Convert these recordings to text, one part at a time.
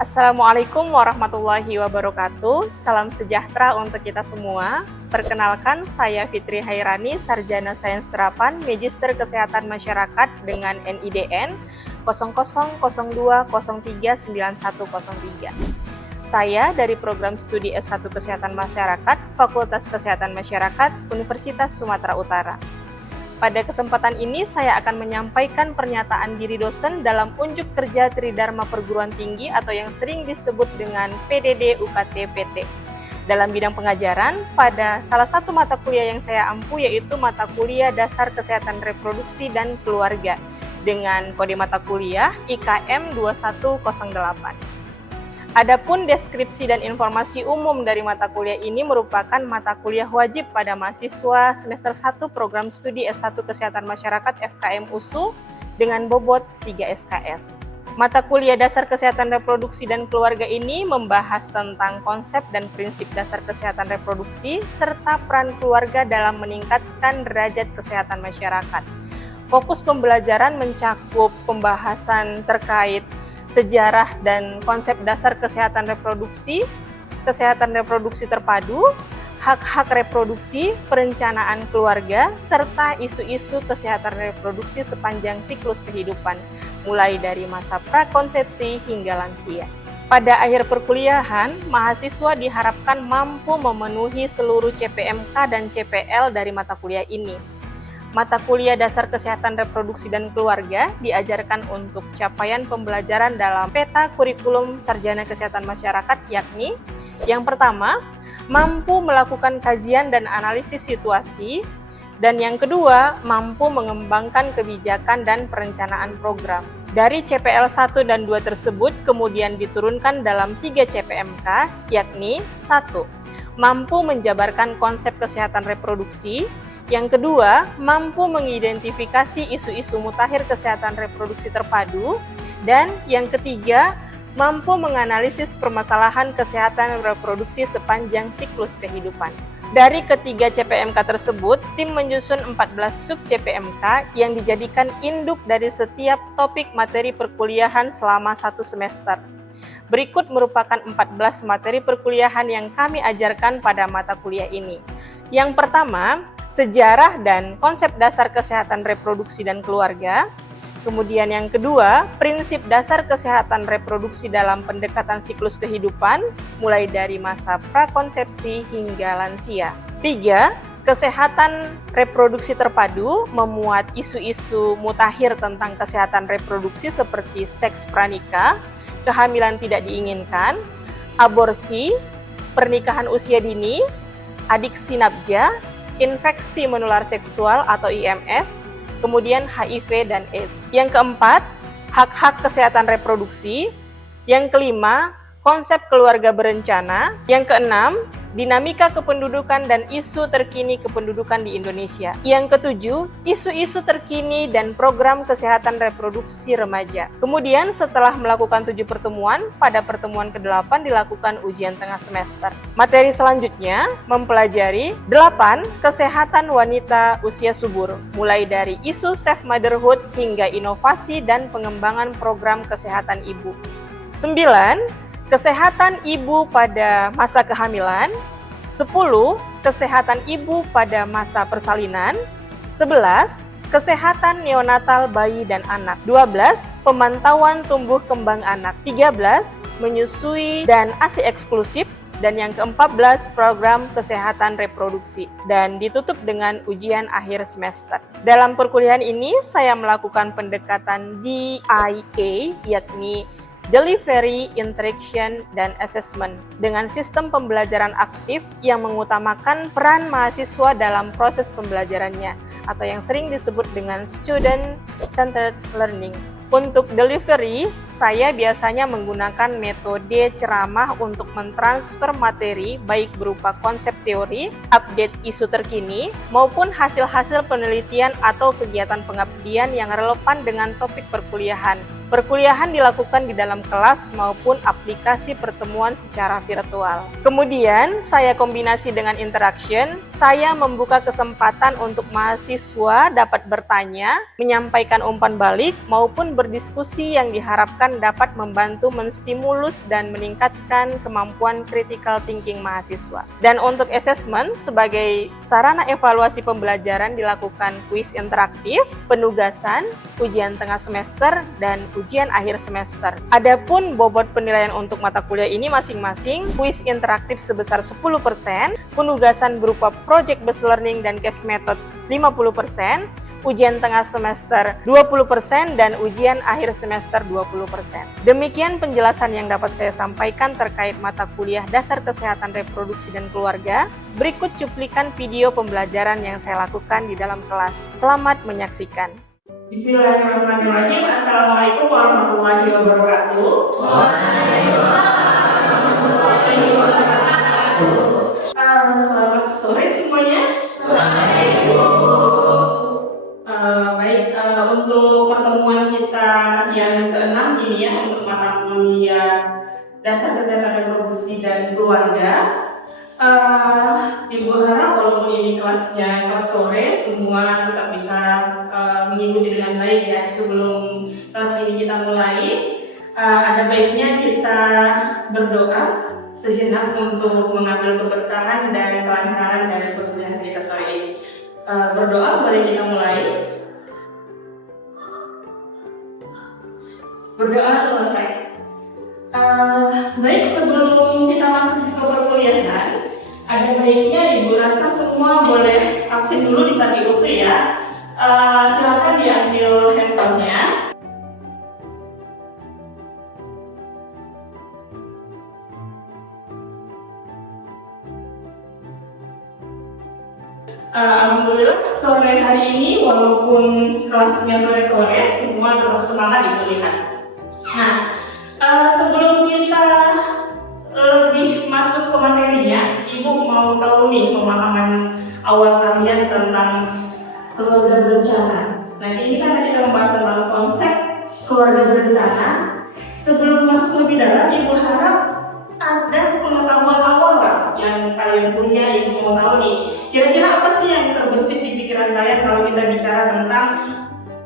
Assalamualaikum warahmatullahi wabarakatuh. Salam sejahtera untuk kita semua. Perkenalkan, saya Fitri Hairani, Sarjana Sains Terapan, Magister Kesehatan Masyarakat dengan NIDN 0020391103. Saya dari Program Studi S1 Kesehatan Masyarakat, Fakultas Kesehatan Masyarakat, Universitas Sumatera Utara. Pada kesempatan ini, saya akan menyampaikan pernyataan diri dosen dalam unjuk kerja Tridharma Perguruan Tinggi atau yang sering disebut dengan PDD UKT PT. Dalam bidang pengajaran, pada salah satu mata kuliah yang saya ampu yaitu mata kuliah Dasar Kesehatan Reproduksi dan Keluarga dengan kode mata kuliah IKM 2108. Adapun deskripsi dan informasi umum dari mata kuliah ini merupakan mata kuliah wajib pada mahasiswa semester 1 program studi S1 Kesehatan Masyarakat FKM USU dengan bobot 3 SKS. Mata kuliah Dasar Kesehatan Reproduksi dan Keluarga ini membahas tentang konsep dan prinsip dasar kesehatan reproduksi serta peran keluarga dalam meningkatkan derajat kesehatan masyarakat. Fokus pembelajaran mencakup pembahasan terkait sejarah dan konsep dasar kesehatan reproduksi terpadu, hak-hak reproduksi, perencanaan keluarga, serta isu-isu kesehatan reproduksi sepanjang siklus kehidupan, mulai dari masa prakonsepsi hingga lansia. Pada akhir perkuliahan, mahasiswa diharapkan mampu memenuhi seluruh CPMK dan CPL dari mata kuliah ini. Mata kuliah Dasar Kesehatan Reproduksi dan Keluarga diajarkan untuk capaian pembelajaran dalam peta kurikulum Sarjana Kesehatan Masyarakat, yakni yang pertama, mampu melakukan kajian dan analisis situasi, dan yang kedua, mampu mengembangkan kebijakan dan perencanaan program. Dari CPL 1 dan 2 tersebut kemudian diturunkan dalam 3 CPMK, yakni 1. Mampu menjabarkan konsep kesehatan reproduksi. Yang kedua, mampu mengidentifikasi isu-isu mutakhir kesehatan reproduksi terpadu. Dan yang ketiga, mampu menganalisis permasalahan kesehatan reproduksi sepanjang siklus kehidupan. Dari ketiga CPMK tersebut, tim menyusun 14 sub CPMK yang dijadikan induk dari setiap topik materi perkuliahan selama 1 semester. Berikut merupakan 14 materi perkuliahan yang kami ajarkan pada mata kuliah ini. Yang pertama, sejarah dan konsep dasar kesehatan reproduksi dan keluarga. Kemudian yang kedua, prinsip dasar kesehatan reproduksi dalam pendekatan siklus kehidupan, mulai dari masa prakonsepsi hingga lansia. 3. Kesehatan reproduksi terpadu memuat isu-isu mutakhir tentang kesehatan reproduksi seperti seks pranikah, kehamilan tidak diinginkan, aborsi, pernikahan usia dini, adiksi nabja, infeksi menular seksual atau IMS, kemudian HIV dan AIDS. Yang keempat, hak-hak kesehatan reproduksi. Yang kelima, konsep keluarga berencana. Yang keenam, dinamika kependudukan dan isu terkini kependudukan di Indonesia. Yang ketujuh, isu-isu terkini dan program kesehatan reproduksi remaja. Kemudian setelah melakukan 7 pertemuan, pada pertemuan ke-8 dilakukan ujian tengah semester. Materi selanjutnya mempelajari 8 kesehatan wanita usia subur, mulai dari isu safe motherhood hingga inovasi dan pengembangan program kesehatan ibu. 9. Kesehatan ibu pada masa kehamilan. 10. Kesehatan ibu pada masa persalinan. 11. Kesehatan neonatal bayi dan anak. 12. Pemantauan tumbuh kembang anak. 13. Menyusui dan ASI eksklusif. Dan yang ke-14, program kesehatan reproduksi. Dan ditutup dengan ujian akhir semester. Dalam perkuliahan ini, saya melakukan pendekatan DIA, yakni Delivery, Interaction, dan Assessment dengan sistem pembelajaran aktif yang mengutamakan peran mahasiswa dalam proses pembelajarannya atau yang sering disebut dengan Student-Centered Learning. Untuk delivery, saya biasanya menggunakan metode ceramah untuk mentransfer materi baik berupa konsep teori, update isu terkini, maupun hasil-hasil penelitian atau kegiatan pengabdian yang relevan dengan topik perkuliahan. Perkuliahan dilakukan di dalam kelas maupun aplikasi pertemuan secara virtual. Kemudian, saya kombinasi dengan interaction, saya membuka kesempatan untuk mahasiswa dapat bertanya, menyampaikan umpan balik, maupun berdiskusi yang diharapkan dapat membantu menstimulus dan meningkatkan kemampuan critical thinking mahasiswa. Dan untuk assessment, sebagai sarana evaluasi pembelajaran dilakukan kuis interaktif, penugasan, ujian tengah semester, dan ujian akhir semester. Adapun bobot penilaian untuk mata kuliah ini masing-masing, kuis interaktif sebesar 10%, penugasan berupa project based learning dan case method 50%, ujian tengah semester 20%, dan ujian akhir semester 20%. Demikian penjelasan yang dapat saya sampaikan terkait mata kuliah Dasar Kesehatan Reproduksi dan Keluarga. Berikut cuplikan video pembelajaran yang saya lakukan di dalam kelas. Selamat menyaksikan. Bismillahirrahmanirrahim. Assalamualaikum warahmatullahi wabarakatuh. Selamat sore semuanya. Baik, untuk pertemuan kita yang ke-6 ini ya, untuk mata kuliah Dasar Kesehatan Reproduksi dan Keluarga. Ibu harap walaupun ini kelasnya kelas sore, semua tetap bisa mengikuti dengan baik ya. Sebelum kelas ini kita mulai, ada baiknya kita berdoa sejenak untuk mengambil keberkahan dan kelancaran dari perkuliahan kita sore ini. Berdoa, mari kita mulai. Berdoa selesai. Baik, sebelum kita masuk ke perkuliahan, ada baiknya ibu rasa semua boleh absen dulu di saat usul ya. Silakan diambil handphonenya. Alhamdulillah sore hari ini walaupun kelasnya sore-sore, semua tetap semangat ibu lihat. Nah, sebelum kita lebih masuk ke materinya, ibu mau tahu nih pemahaman awal kalian tentang keluarga berencana. Nah, ini kan kita membahas tentang konsep keluarga berencana. Sebelum masuk lebih dalam, ibu harap ada pengetahuan awal yang kalian punya. Ibu mau tahu nih, kira-kira apa sih yang terbesit di pikiran kalian kalau kita bicara tentang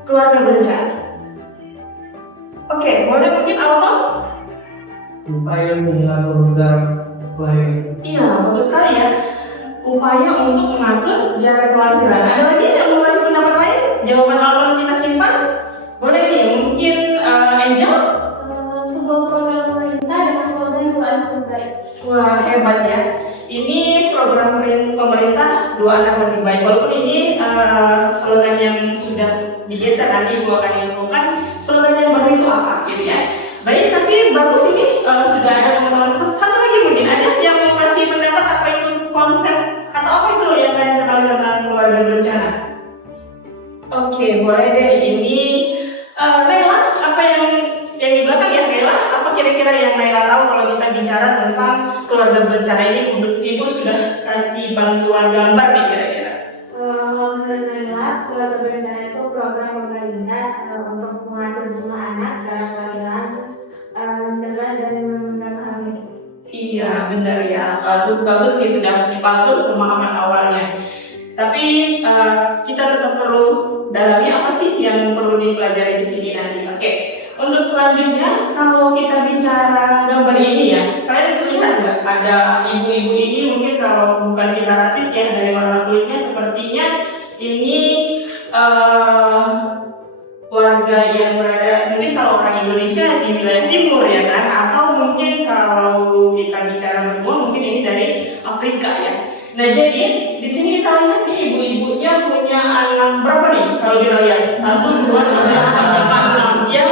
keluarga berencana? Oke, boleh mungkin Alton? Upaya mengatur program baik. Iya, bagus sekali ya. Upaya untuk mengatur jarak kelahiran. Ada lagi yang mau kasih pendapat lain? Jawaban Alton kita simpan. Boleh nih, mungkin Angel? Sebuah program pemerintah dengan slogan yang lebih baik. Wah, hebat ya. Ini program pemerintah dua anak lebih baik. Walaupun ini slogan yang sudah digeser, nanti Ibu akan infokan slogan yang baru itu apa gitu ya. Baik, tapi bagus ini sudah ada pengetahuan. Satu lagi mungkin ada yang mau kasih pendapat apa itu konsep atau apa itu yang kalian ketahui tentang keluarga berencana? Oke, boleh deh. Ini Laila, apa yang di belakang ya Laila? Apa kira-kira yang Laila tahu kalau kita bicara tentang keluarga berencana ini? Ibu sudah kasih bantuan gambar nih kira-kira. Menurut Laila, keluarga berencana itu program pemerintah untuk mengatur jumlah anak dalam kelahiran, mencegah dan menunda hamil. Iya, benar ya. Bagus gitu dan bagus pemahaman awalnya. Tapi kita tetap perlu dalami apa sih yang perlu dipelajari di sini nanti. Oke. Untuk selanjutnya, kalau kita bicara gambar ini ya, kalian lihat nggak ada ibu-ibu ini? Mungkin kalau bukan kita rasis ya, dari warna kulitnya sepertinya ini warga yang berada, mungkin kalau orang Indonesia di wilayah timur ya kan, atau mungkin kalau kita bicara benua mungkin ini dari Afrika ya. Nah, jadi di sini kita lihat nih ibu-ibunya punya anak berapa nih? Kalau kita lihat 1, 2, 3, 4, 5, 6 yang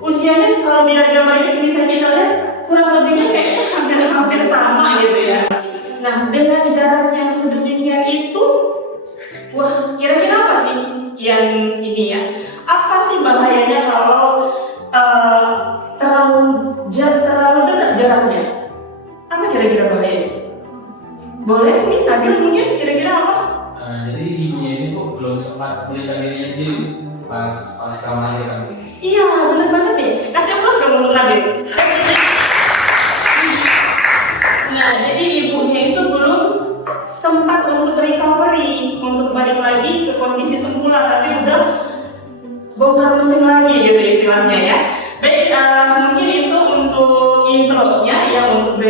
usianya kalau di gambar ini bisa kita lihat kurang lebihnya kayaknya hampir sama gitu ya. Nah, dengan jarak yang sedemikian itu, wah, kira-kira apa sih yang ini ya? Apa sih bahayanya kalau terlalu dekat jaraknya? Apa kira-kira bahayanya? Boleh nih, Nabil mungkin kira-kira apa? Jadi ibunya ini kok belum sempat melihat dirinya sendiri pas kamu melahirkan. Iya, benar banget nih.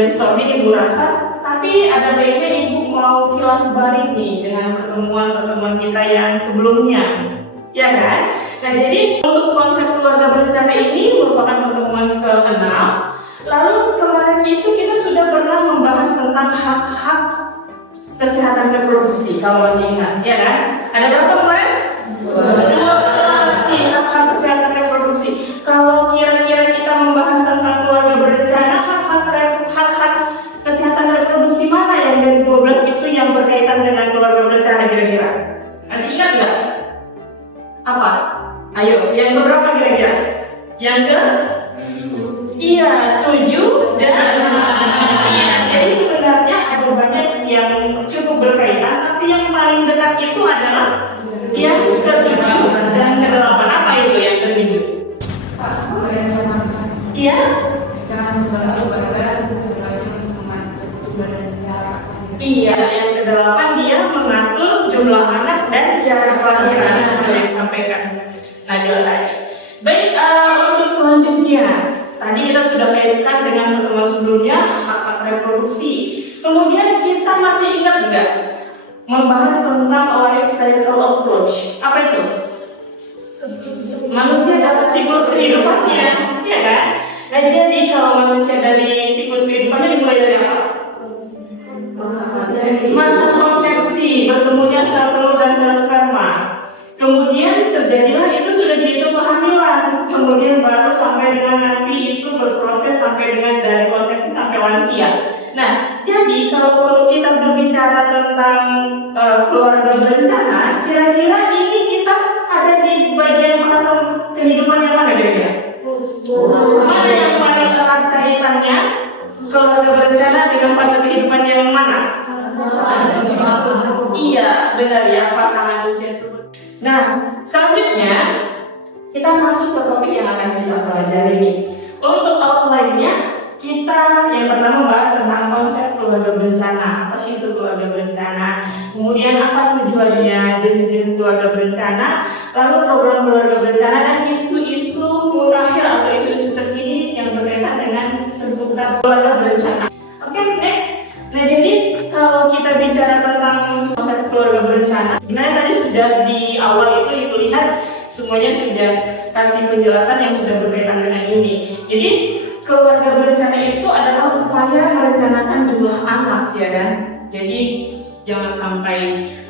brainstorming Ibu rasa, tapi ada baiknya Ibu mau kilas balik nih dengan pertemuan-pertemuan kita yang sebelumnya, ya kan? Nah, jadi untuk konsep keluarga berencana ini merupakan pertemuan ke-6. Lalu kemarin itu kita sudah pernah membahas tentang hak-hak kesehatan reproduksi, kalau masih ingat, ya kan? Ada berapa kemarin? 12 hak-hak kesehatan reproduksi. Kalau kira-kira kita membahas tentang keluarga berencana, hak-hak kesehatan reproduksi mana yang dari 12 itu yang berkaitan dengan keluarga berencana kira-kira? Masih ingat nggak? Apa? Ayo, yang berapa kira-kira? Yang ke? Iya, 7 dan iya. Jadi sebenarnya ada banyak yang cukup berkaitan, tapi yang paling dekat itu adalah yang ke-7 dan ke-8. Apa itu yang ke-7? Iya? Iya, yang ke-8 dia mengatur jumlah anak dan jarak kelahiran seperti yang disampaikan Najwa tadi. Baik, untuk selanjutnya, tadi kita sudah kaitkan dengan pertemuan sebelumnya hak-hak reproduksi. Kemudian kita masih ingat nggak membahas tentang life cycle approach? Apa itu? Manusia dalam siklus kehidupannya, ya kan? Nah, jadi kalau manusia dari siklus kehidupannya dimulai dari apa? Masa konsepsi, bertemunya sel telur dan sel sperma. Kemudian terjadilah itu sudah dihitung kehamilan. Kemudian baru sampai dengan nanti itu berproses sampai dengan dari konteks sampai lansia. Nah, jadi kalau kita berbicara tentang keluarga berencana, kira-kira ini kita ada di bagian fase kehidupan yang mana kira-kira? Mana yang paling erat kaitannya keluarga berencana dengan fase kehidupan yang mana? Iya, benar ya, pasangan usia sebut. Nah, selanjutnya kita masuk ke topik yang akan kita pelajari nih. Untuk outline-nya, kita yang pertama bahas tentang konsep keluarga berencana. Apa sih itu keluarga berencana? Kemudian apa tujuannya, jenis-jenis keluarga berencana, lalu program keluarga berencana dan isu-isu mutakhir atau isu-isu terkini yang berkaitan dengan seputar keluarga berencana. Oke, next. Nah, jadi kalau kita bicara tentang konsep keluarga berencana, sebenarnya tadi sudah di awal itu Ibu lihat semuanya sudah kasih penjelasan yang sudah berkaitan dengan ini. Jadi keluarga berencana itu adalah upaya merencanakan jumlah anak, ya kan? Jadi jangan sampai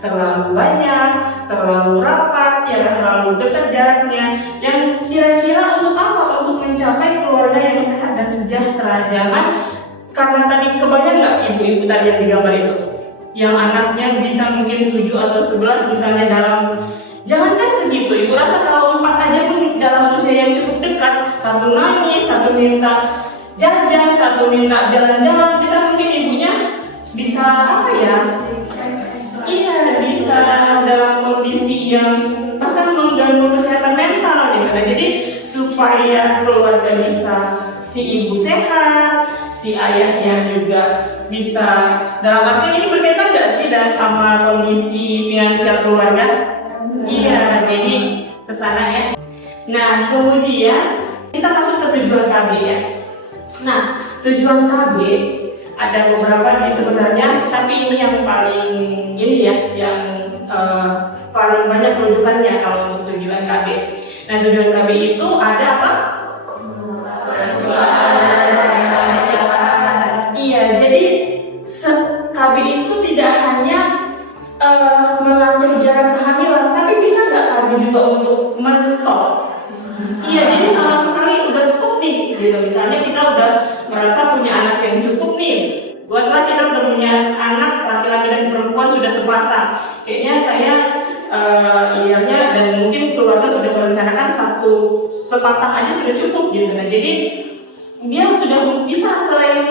terlalu banyak, terlalu rapat, ya kan? Terlalu dekat jaraknya. Dan kira-kira untuk apa? Untuk mencapai keluarga yang sehat dan sejahtera. Jangan karena tadi kebayang nggak ibu-ibu tadi yang digambar itu, yang anaknya bisa mungkin 7 atau 11 misalnya dalam, jangankan segitu, ibu rasa kalau 4 aja pun dalam usia yang cukup dekat, satu nangis, satu minta jajan, satu minta jalan-jalan, kita mungkin ibunya bisa apa ya? Iya, bisa dalam kondisi yang bahkan mengganggu kesehatan mental gitu. Nah, jadi supaya keluarga bisa si ibu sehat, si ayahnya juga bisa, dalam arti ini berkaitan nggak sih dan sama kondisi finansial keluarga? Iya, jadi kesana ya. Nah, kemudian kita masuk ke tujuan KB ya. Nah, tujuan KB ada beberapa nih sebenarnya, tapi ini yang paling ini ya, yang paling banyak rujukannya kalau untuk tujuan KB. Nah, tujuan KB itu ada apa? Iya, jadi KB itu tidak hanya mengatur jarak kehamilan, tapi bisa nggak KB juga untuk men-stop? Iya, jadi sama sekali udah stop nih, gitu. Misalnya kita udah merasa punya anak yang cukup nih, buatlah kita udah punya anak laki-laki dan perempuan sudah sepasang. Kayaknya saya lihatnya dan mungkin keluarga sudah merencanakan satu sepasang aja sudah cukup gitu. Nah, jadi dia sudah bisa selain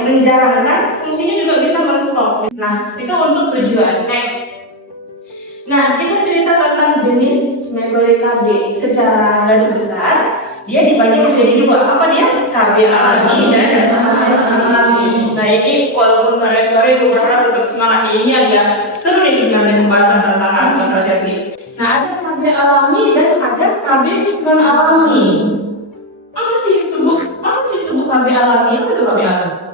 menjarahkan, fungsinya juga bisa men-stop. Nah, itu untuk tujuan. Next. Nah, kita cerita tentang jenis metode KB secara garis besar. Dia dibagi menjadi 2. Apa dia? KB alami dan alami. Nah, ini walaupun pada sore beberapa tetap semangat, ini agak seru nih sebenarnya pembahasan tentang kontrasepsi. Nah, ada KB alami dan ada KB non alami. Apa sih tubuh KB alami? Apa itu KB alami?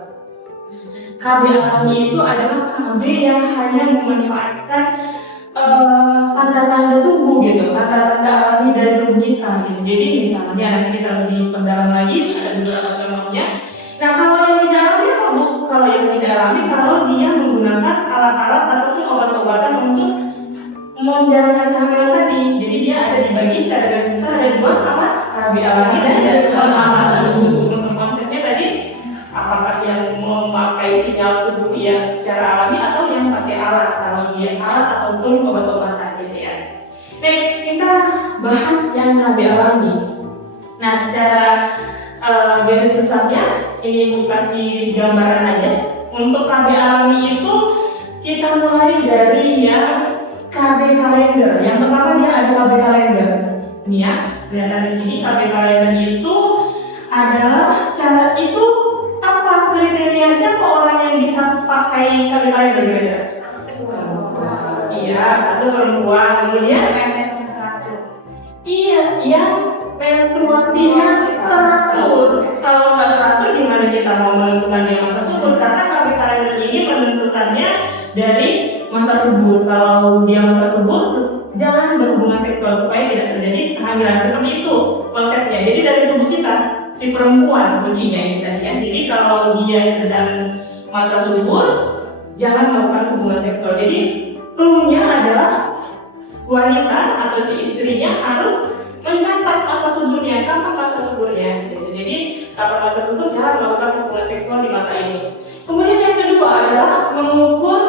KB alami itu adalah KB yang hanya memanfaatkan tanda-tanda tubuh gitu, tanda-tanda alami dari tubuh kita gitu. Jadi misalnya nanti kita lebih pendalam lagi ada beberapa contohnya. Nah kalau yang tidak alami apa Bu? Kalau yang tidak alami kalau dia menggunakan alat-alat ataupun obat-obatan untuk menjalankan kehamilan tadi. Jadi dia ada dibagi secara garis besar ada dua apa? KB alami dan non alami. Untuk konsepnya tadi apakah yang memakai sinyal tubuh yang secara alami atau yang pakai alat, kalau dia alat ataupun obat-obatan gitu ya. Next kita bahas yang KB alami. Nah secara garis besarnya ini Bu kasih gambaran aja. Untuk KB alami itu kita mulai dari yang KB kalender. Yang pertama dia ada KB kalender. Ini ya, lihat dari sini KB kalender itu adalah cara itu apa kriteria siapa orang yang bisa pakai KB kalender gitu? Iya, satu perempuan. Kemudian iya, yang menstruasinya teratur. Kalau nggak teratur gimana kita mau menentukan dia masa subur? Karena KB kalender ini menentukannya dari masa subur. Kalau dia masa subur, jangan berhubungan seksual supaya tidak terjadi kehamilan seperti itu konsepnya. Jadi dari tubuh kita, si perempuan kuncinya ini tadi ya. Jadi kalau dia sedang masa subur, jangan melakukan hubungan seksual. Jadi clue-nya adalah wanita atau si istrinya harus mencatat masa suburnya, kapan masa suburnya. Jadi kapan masa subur jangan melakukan hubungan seksual di masa ini. Kemudian yang kedua adalah mengukur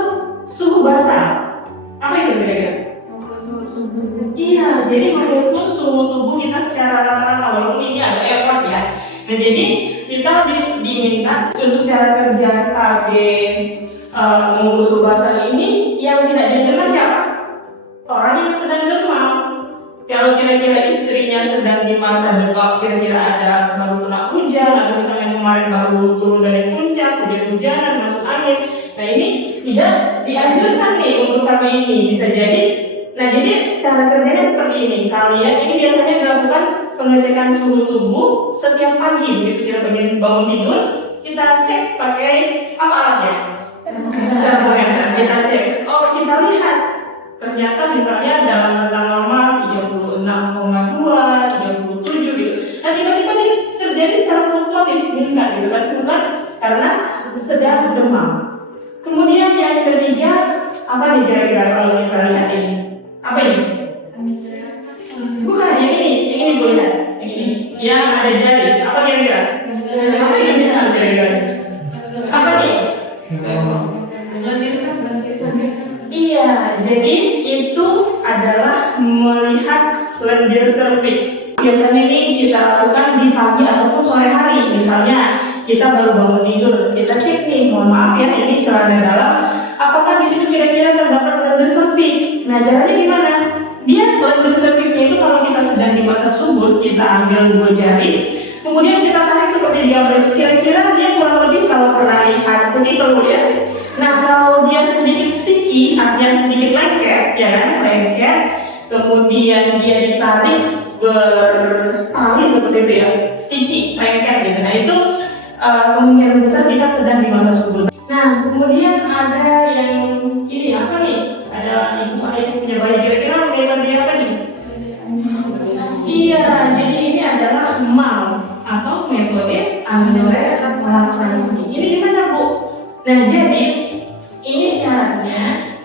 suhu basah. Apa itu kira-kira? Iya, jadi mengukur suhu tubuh kita secara rata-rata, walaupun ini ada effort ya. Nah jadi kita diminta untuk cara kerja KB mengukur suhu basah ini yang tidak diterima siapa? Orang yang sedang demam. Kalau kira-kira istrinya sedang di masa demam, kira-kira ada baru kena hujan, atau misalnya kemarin baru turun dari puncak, hujan-hujanan, masuk angin. Nah ini tidak dianjurkan nih untuk kami ini bisa jadi. Nah jadi cara kerjanya seperti ini. Kalian ini biasanya dilakukan pengecekan suhu tubuh setiap pagi. Begitu kita bangun tidur, kita cek pakai apa alatnya? Termometer. Kita cek. Oh kita lihat. Ternyata misalnya dalam rentang normal 36,2, 37 gitu. Nah tiba-tiba ini terjadi secara fluktuatif meningkat gitu kan, bukan karena sedang demam. Kemudian yang ketiga apa nih kira-kira kalau kita lihat ini? Apa ini? Bukan yang ini boleh lihat. Yang ini, yang ada jari. Apa kira-kira? Apa yang bisa kira-kira? Apa sih? Iya, jadi itu adalah melihat lendir cervix. Biasanya ini kita lakukan di pagi ataupun sore hari. Misalnya kita baru bangun tidur, kita cek nih, mohon maaf ya, ini celana dalam. Apakah di situ kira-kira terdapat lendir cervix? Nah, caranya gimana? Biar lendir cervixnya itu kalau kita sedang di masa subur, kita ambil 2 jari, kemudian kita tarik seperti diagram itu. Kira-kira dia kurang lebih kalau pernah lihat putih telur ya. Nah kalau dia sedikit sticky, artinya sedikit lengket, ya kan, lengket, kemudian dia ditarik bertali seperti itu ya, sticky, lengket gitu. Nah itu kemungkinan besar kita sedang di masa subur. Nah kemudian ada yang ini apa nih? Ada ibu yang punya bayi, kira-kira metode apa nih? Iya, jadi ini adalah MAL atau metode aminoretransferasi. Ini gimana Bu? Nah jadi ini syaratnya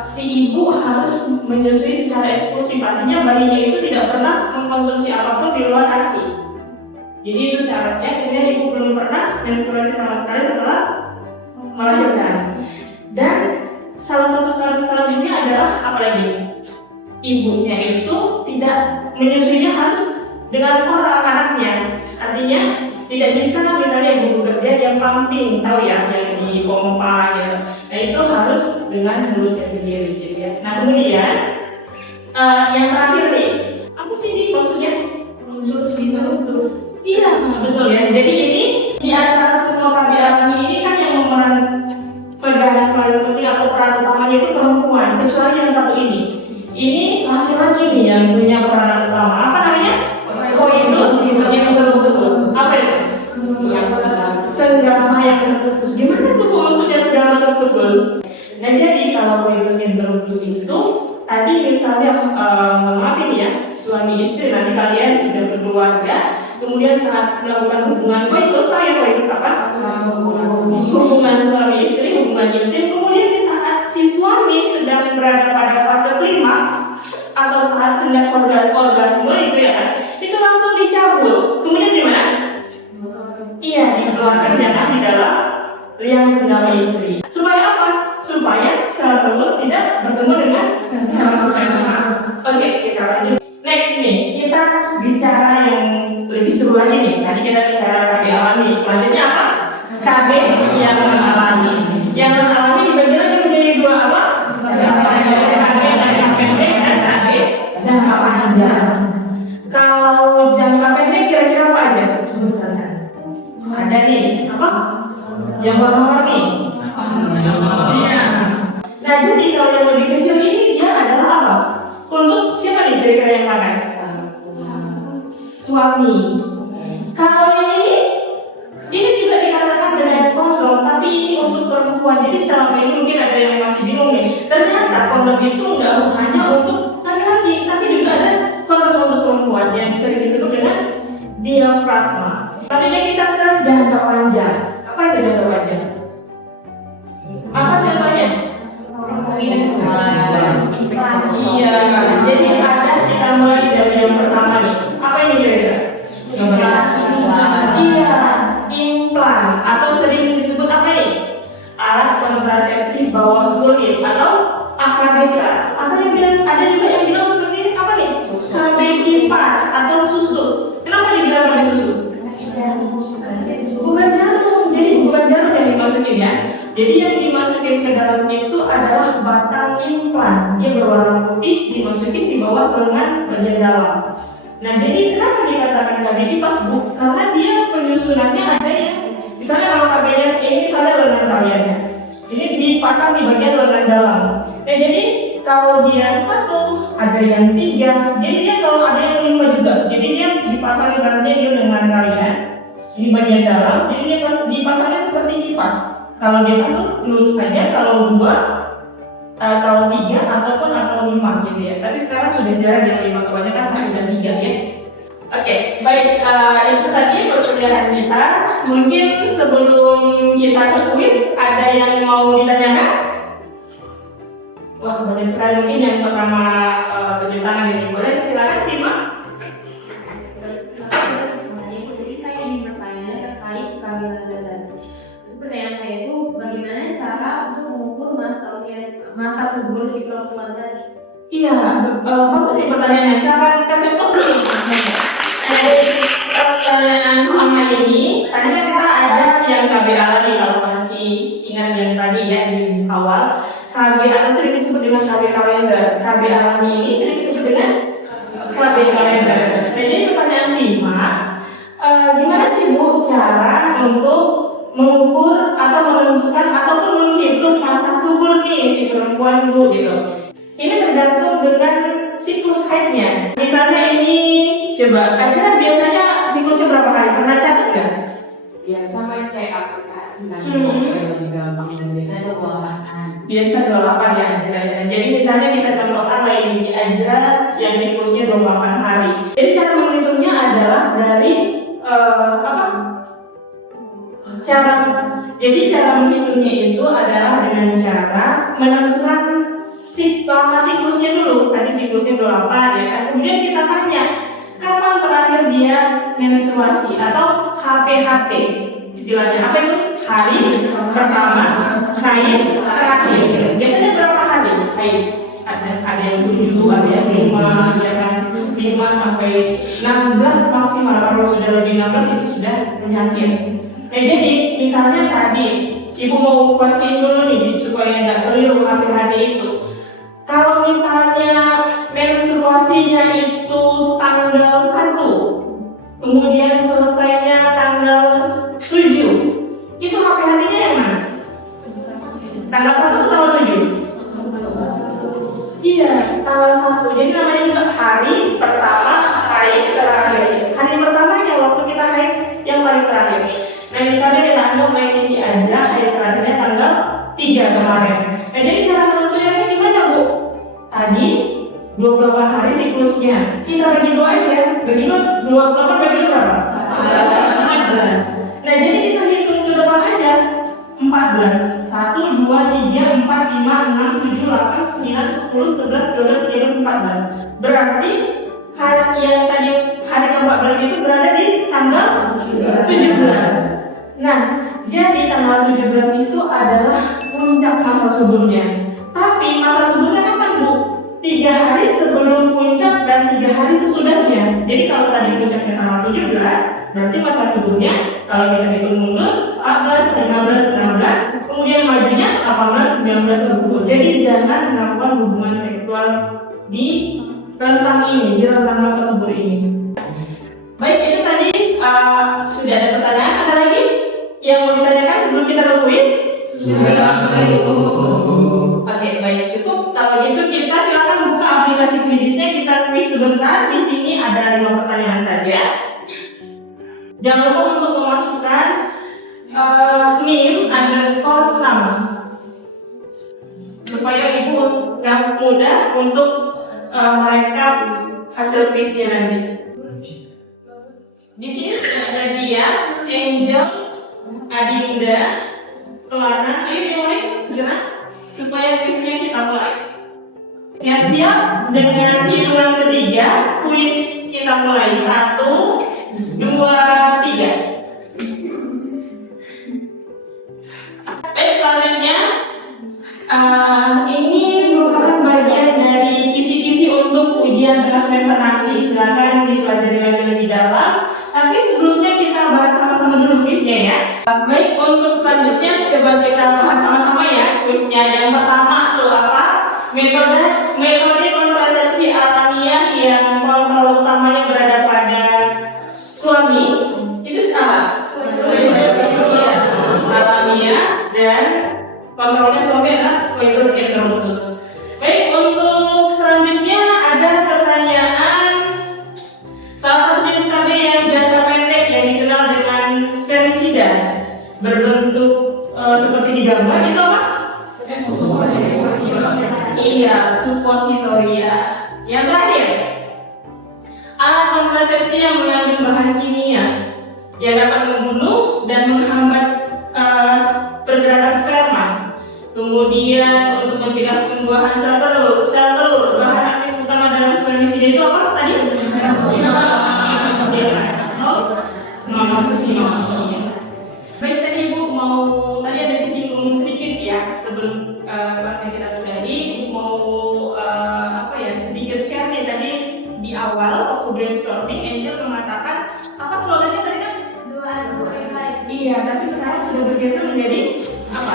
si ibu harus menyusui secara eksklusif, artinya bayinya itu tidak pernah mengkonsumsi apapun di luar ASI. Jadi itu syaratnya. Kemudian ibu belum pernah menstruasi sama sekali setelah melahirkan. Dan salah satu syarat selanjutnya adalah apa lagi? Ibunya itu tidak menyusuinya harus dengan oral anaknya, artinya tidak bisa misalnya ibu bekerja yang pumping, tahu ya, yang di pompa gitu. Nah itu harus dengan mulutnya sendiri gitu ya. Nah kemudian yang terakhir nih, apa sih ini maksudnya? Terus. Iya betul ya. Jadi ini di antara semua KB alami ini kan yang memeran peranan paling penting atau peran utamanya itu perempuan, kecuali yang satu ini. Ini laki-laki nih yang punya peranan utama. Apa namanya? Koinus yang terputus. Apa itu? Senggama yang terputus. Gimana keluarga, kemudian saat melakukan hubungan koitus apa? Hubungan suami istri, hubungan intim, kemudian di saat si suami sedang berada pada fase klimaks atau saat hendak orgasme itu ya kan, itu langsung dicabut. Kemudian di mana? Iya, dikeluarkan, jangan di dalam liang sendawa istri. Supaya apa? Supaya sel telur tidak bertemu dengan sel sperma. Oke, kita lanjut. Next nih, kita bicara yang lebih seru lagi nih. Tadi kita bicara KB alami. Selanjutnya apa? KB yang non alami. Yang non alami dibagi lagi menjadi dua apa? KB jangka pendek dan KB jangka panjang. Kalau jangka pendek kira-kira apa aja? Ada nih, apa? Yang warna-warni. Iya. Nah, jadi kalau yang lebih kecil ini dia adalah apa? Untuk siapa nih kira-kira yang makan? Suami. Kalau yang ini juga dikatakan dengan kondom, tapi ini untuk perempuan. Jadi selama ini mungkin ada yang masih bingung nih. Ternyata kondom itu nggak hanya untuk laki-laki, tapi juga ada kondom untuk perempuan yang sering disebut dengan diafragma. Selanjutnya kita ke jangka panjang. Apa itu jangka panjang? Apa contohnya? Iya, jadi ada kita mulai dari yang pertama nih. Apa ini kira-kira? Iya, implan atau sering disebut apa nih? Alat kontrasepsi bawah kulit atau AKBK. Atau yang bilang, ada juga yang bilang seperti ini apa nih? KB kipas atau susu. Kenapa dibilang KB susu? Bukan jarum, jadi bukan jarum yang dimasukin ya. Jadi yang dimasukin ke dalam itu adalah batang implan. Dia berwarna putih, dimasukin di bawah lengan bagian dalam. Nah, jadi kenapa dikatakan KB kipas, Bu? Karena dia penyusunannya ada yang, misalnya kalau KB-nya ini misalnya lengan kaliannya, ini dipasang di bagian lengan dalam. Nah, jadi kalau dia satu, ada yang tiga, jadi dia kalau ada yang lima juga. Jadi dia dipasang di lengan kalian di bagian dalam, jadi dia dipasangnya seperti kipas. Kalau dia satu lurus saja, kalau dua, kalau tiga ataupun atau lima gitu ya. Tapi sekarang sudah jarang yang lima, kebanyakan satu dan tiga ya. Oke, baik, itu tadi perkuliahan kita. Mungkin sebelum kita ke kuis, ada yang mau ditanyakan? Wah, banyak sekali. Mungkin yang pertama tunjuk tangan ini, boleh silakan Bima. Jadi saya ingin bertanya terkait kehamilan dan pertanyaan saya itu bagaimana cara untuk mengukur masa subur siklus keluarga? Iya, maksudnya pertanyaannya kapan ketemu belum? Jadi pertanyaan sama ini, tadi kita ada yang KB alami, kalau masih ingat yang tadi ya di awal. KB atau sering disebut dengan KB kalender. KB alami ini sering disebut dengan KB kalender. Nah, jadi pertanyaan Bima, gimana sih Bu cara untuk mengukur atau menentukan ataupun menghitung masa subur nih si perempuan Bu gitu? Ini tergantung dengan siklus haidnya. Misalnya ini, coba aja biasanya siklusnya berapa hari? Pernah catat nggak? Ya sama yang kayak aplikasi kan, lebih gampang dan biasanya 28-an. Biasa 28 ya Ajra. Jadi misalnya kita contohkan lagi si Ajra yang siklusnya 28 hari. Jadi cara menghitungnya adalah dari cara menghitungnya itu adalah dengan cara menentukan lama siklusnya dulu. Tadi siklusnya 28 ya kan. Kemudian kita tanya kapan terakhir dia menstruasi atau HPHT. Istilahnya apa itu? Hari pertama haid terakhir. Biasanya berapa hari haid? Ada yang 7, ada yang 5, ya kan? 5 sampai 16 maksimal. Kalau sudah lebih 16 itu sudah penyakit. Nah, jadi misalnya tadi Ibu mau pastiin dulu nih supaya nggak keliru hati-hati itu. Kalau misalnya menstruasinya itu tanggal 1, kemudian selesainya tanggal 7, itu hati-hatinya yang mana? Tanggal 1 atau tanggal 7? Iya, tanggal 1. Jadi namanya juga hari pertama haid terakhir. Hari pertama yang waktu kita haid yang paling terakhir. Nah, misalnya kita anggap mengisi aja haid terakhirnya tanggal 3 kemarin. Nah, jadi cara menentukannya gimana Bu? Tadi 28 hari siklusnya, kita bagi 2 aja. Bagi 28 10, 11, 12, 13, 14. Berarti hari yang tadi hari ke-14 itu berada di tanggal 17. Nah, jadi tanggal 17 itu adalah puncak masa suburnya. Tapi masa suburnya kapan, Bu? 3 hari sebelum puncak dan 3 hari sesudahnya. Jadi kalau tadi puncaknya tanggal 17, berarti masa suburnya kalau kita hitung mundur 14, 15, 16, kemudian majunya 18, 19, 20. Jadi jangan melakukan hubungan seksual di rentang ini, di rentang masa subur ini. Baik, itu tadi sudah ada pertanyaan. Ada lagi yang mau ditanyakan sebelum kita ke kuis? Oke, baik, cukup. Kalau gitu kita silakan buka aplikasi kuisnya, kita kuis sebentar. Di sini ada 5 pertanyaan saja. Jangan lupa untuk memasukkan NIM_SLAM supaya ibu yang mudah untuk merekap hasil kuisnya nanti. Di sini sudah ada Dias, Angel, Adinda, Kelana. Ayo dimulai segera supaya kuisnya kita mulai. Siap-siap dengan hitungan ketiga, kuis kita mulai. 1, 2, 3. Baik, selanjutnya ini merupakan bagian dari kisi-kisi untuk ujian tengah semester nanti. Silakan dipelajari lagi lebih dalam. Tapi sebelumnya kita bahas sama-sama dulu kuisnya ya. Baik, untuk selanjutnya coba kita bahas sama-sama ya kuisnya. Yang pertama itu apa? Metode kontrasepsi alamiah yang kontrol utamanya berada pada suami. Itu apa? Alamiah dan kontrolnya suami adalah koitus interruptus. Baik, untuk selanjutnya ada pertanyaan salah satu jenis KB yang jangka pendek yang dikenal dengan spermisida berbentuk seperti di gambar itu apa? Iya, suppositoria. Yang terakhir, alat kontrasepsi yang mengandung bahan kimia yang dapat membunuh dan menghambat pergerakan sperma. Kemudian untuk mencegah pembuahan sel telur, bahan aktif utama dalam spermisida itu apa tadi? Baik, tadi Ibu tadi ada disinggung sedikit ya sebelum kelas yang kita sudahi. Ibu mau sedikit share nih tadi di awal waktu brainstorming Angel mengatakan apa slogannya tadi kan? Iya, tapi sekarang sudah bergeser menjadi apa?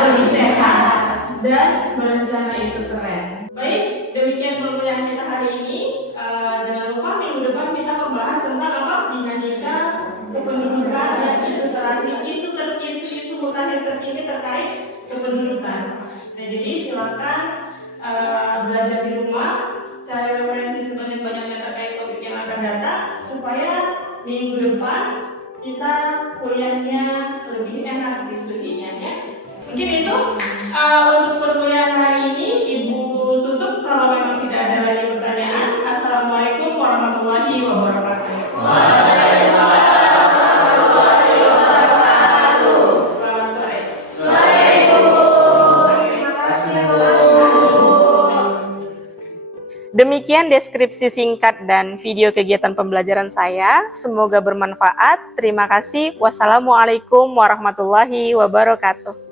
Lebih sehat dan berencana itu keren. Baik, demikian perkuliahan kita hari ini. Jangan lupa minggu depan kita membahas tentang apa? Dinamika kependudukan dan isu terakhir, isu mutakhir terkini terkait kependudukan. Nah, jadi silakan belajar di rumah, cari referensi sebanyak-banyaknya terkait topik yang akan datang supaya minggu depan kita kuliahnya lebih enak diskusinya ya. Mungkin itu untuk perkuliahan hari ini. Ibu tutup kalau memang tidak ada lagi pertanyaan. Assalamualaikum warahmatullahi wabarakatuh. Selamat sore. Demikian deskripsi singkat dan video kegiatan pembelajaran saya. Semoga bermanfaat. Terima kasih. Wassalamualaikum warahmatullahi wabarakatuh.